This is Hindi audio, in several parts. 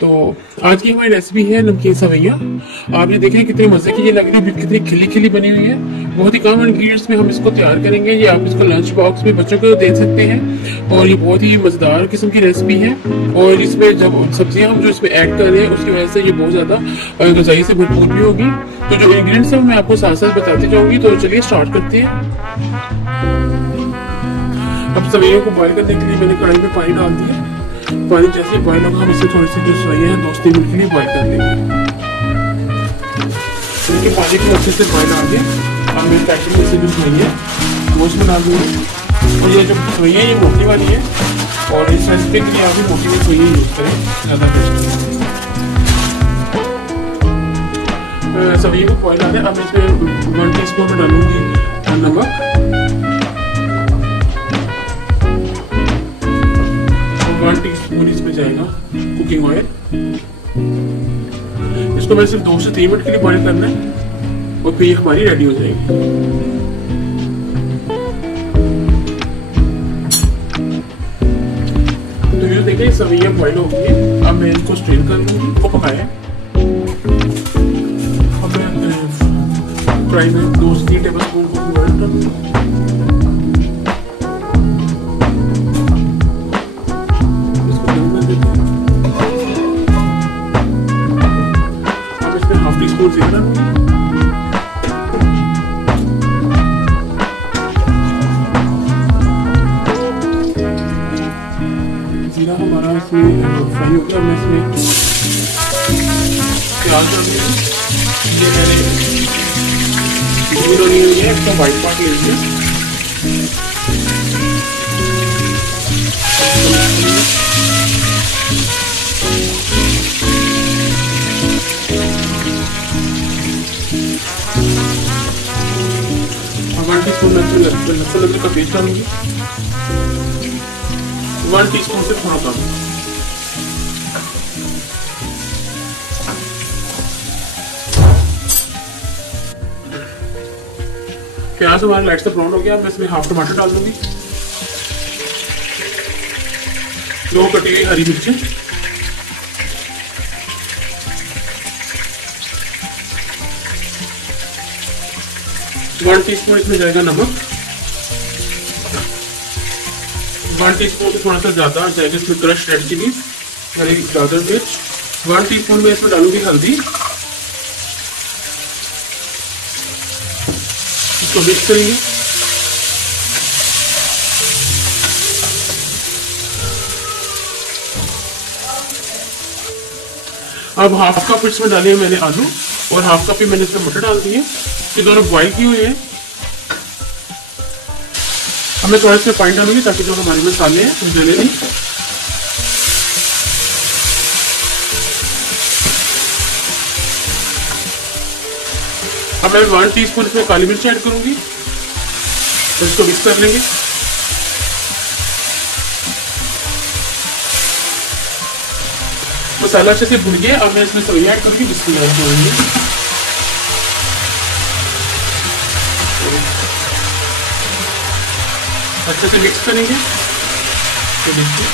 तो आज की हमारी रेसिपी है नमकीन सवैयाँ। आपने देखें कितनी मजे की ये लग रही है, कितनी खिली खिली बनी हुई है। बहुत ही कम इंग्रेडिएंट्स में हम इसको तैयार करेंगे। ये आप इसको लंच बॉक्स में बच्चों को दे सकते हैं और ये बहुत ही मजेदार किस्म की रेसिपी है। और इसमें जब सब्जियां हम जो इसमें ऐड कर रहे हैं उसकी वजह से ये बहुत ज्यादा गजाई से भरपूर भी होगी। तो जो इंग्रेडिएंट्स है मैं आपको साथ साथ बताती जाऊंगी। तो चलिए स्टार्ट करते हैं। अब सवैयों को बॉईल करने के लिए मैंने कढ़ाई में पानी डाल दिया। पानी जैसे बॉईल होगा हम इसे थोड़ी सी जो सवैयाँ हैं 2-3 मिनट के लिए बॉईल कर लेंगे। क्योंकि पानी को अच्छे से बॉईल आ गया, अब मैं पैकेट में से जो सवैयाँ है वो उसमें डाल दूँगी। और ये जो सवैयाँ ये मोटी वाली है और इस रेसिपी के लिए आप भी मोटी वाली सवैयाँ यूज़ करें, ज़्यादा बेस्ट है। सवैयों को बॉईल आ रहा है। अब इसमें 1 टीस्पून में डालूंगी नमक, 1 टीस्पून इसमें जाएगा कुकिंग ऑयल। इसको मैं सिर्फ 2 से 3 मिनट के लिए बॉईल करना है और फिर ये हमारी रेडी हो जाएगी। तो ये देखिए सवैयाँ बॉईल हो गई है। अब मैं इसको स्ट्रेन कर लूंगी और पकाया। अब मैं फ्राई में 2 से 3 टेबलस्पून कुकिंग ऑयल डालूंगी। जीरा हमारा इसमें फ्राई हो गया। मैं इसमें प्याज डालूंगी। ये मैंने ग्रीन ऑनियन लिया है, इसका वाइट पार्ट ले लिया। अब 1 टीस्पून लहसुन अदरक का पेस्ट डालूंगी। 1 टीस्पून से थोड़ा कम। प्याज हमारा लाइट से ब्राउन हो गया। मैं इसमें हाफ टमाटर डाल दूंगी, 2 कटी हुई हरी मिर्चें, 1 टीस्पून इसमें जाएगा नमक, 1 टीस्पून से थोड़ा सा ज्यादा जाएगा इसमें क्रश रेड चिली यानी गाजर मिर्च। 1 टीस्पून में इसमें डालूंगी हल्दी। इसको मिक्स करेंगे। अब हाफ कप इसमें डाले हैं मैंने आलू और हाफ कप ही मैंने इसमें मटर डाल दिए। ये दोनों बॉईल किए हुए हैं। अब मैं थोड़ा इसमें पानी डालूंगी ताकि जो हमारे मसाले हैं वो जले नहीं। अब मैं 1 टीस्पून इसमें काली मिर्च ऐड करूंगी तो इसको मिक्स कर लेंगे। मसाला अच्छे से भुन गया। अब मैं इसमें सवैयाँ ऐड करूंगी। बिस्मिल्लाह। अच्छे से मिक्स करेंगे। तो देखिए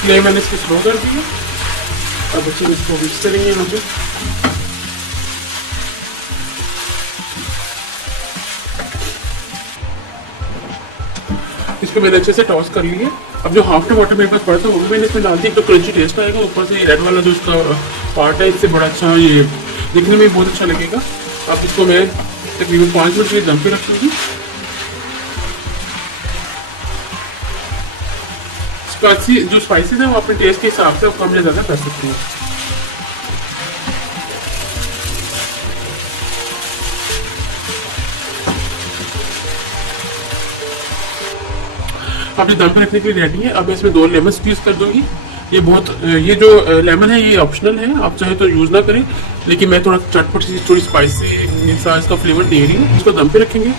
फ्लेम मैंने इसको स्लो कर दिया। अब अच्छे से इसको मिक्स करेंगे यहाँ पे। इसको मैंने अच्छे से टॉस कर लिया। अब जो हाफ टमाटर मेरे पास पड़ा था वो भी मैंने इसमें डाल दिया। तो क्रंची टेस्ट आएगा। ऊपर से रेड वाला जो उसका पार्ट है इससे बड़ा अच्छा ये दिखने में बहुत अच्छा लगेगा। अब इसको मैं तकरीबन 5 मिनट के लिए दम पे रखूंगी। जो स्पाइसेस है वो अपने टेस्ट के हिसाब से कम या ज़्यादा कर सकते हैं। अब ये दम पे रखने के लिए रेडी है। अब मैं इसमें 2 लेमन यूज कर दूंगी। ये जो लेमन है ये ऑप्शनल है, आप चाहे तो यूज ना करें, लेकिन मैं थोड़ा चटपट सी थोड़ी स्पाइसी इसका फ्लेवर दे रही हूँ। इसको दम पे रखेंगे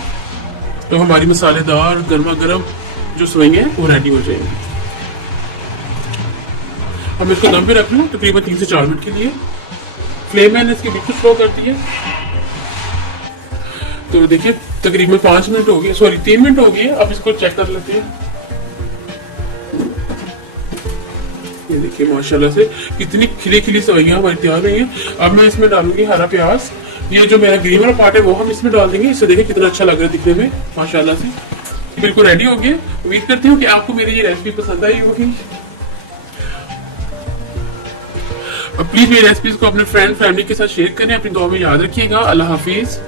तो हमारी मसालेदार गर्मा गर्म जो सवैयाँ हैं वो रेडी हो जाएंगी। अब इसको दम पे रख लूँ तकरीबन 3 से 4 मिनट के लिए। फ्लेम मैंने इसकी बिल्कुल स्लो कर दी है। तो देखिए तकरीबन 5 मिनट हो गए, सॉरी 3 मिनट हो गए। अब इसको चेक कर लेते हैं। ये देखिए माशाल्लाह से कितनी खिली खिली सेवइयां हमारी तैयार हुई हैं। अब मैं इसमें डालूंगी हरा प्याज। ये जो मेरा ग्रीन वाला पार्ट है वो हम इसमें डाल देंगे। इससे देखिए कितना अच्छा लग रहा है दिखने में माशाल्लाह से। बिल्कुल रेडी हो गए। उम्मीद करती हूँ कि आपको मेरी ये रेसिपी पसंद आई होगी। प्लीज मेरी रेसिपीज को अपने फ्रेंड फैमिली के साथ शेयर करें। अपनी दुआ में याद रखिएगा। अल्लाह हाफिज।